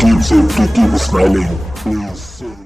Keep safe, keep smiling. Please save.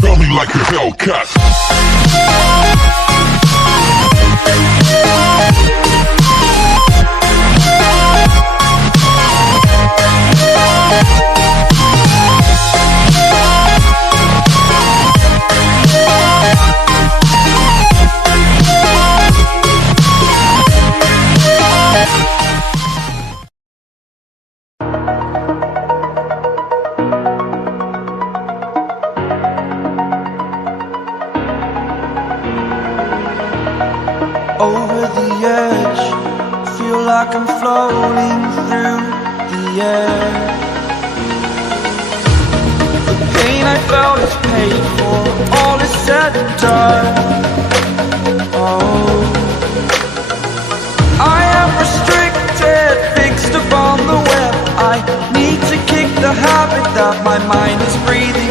Feel me like a Hellcat. Over the edge, feel like I'm floating through the air. The pain I felt is paid for, all is said and done. Oh, I am restricted, fixed upon the web. I need to kick the habit that my mind is breathing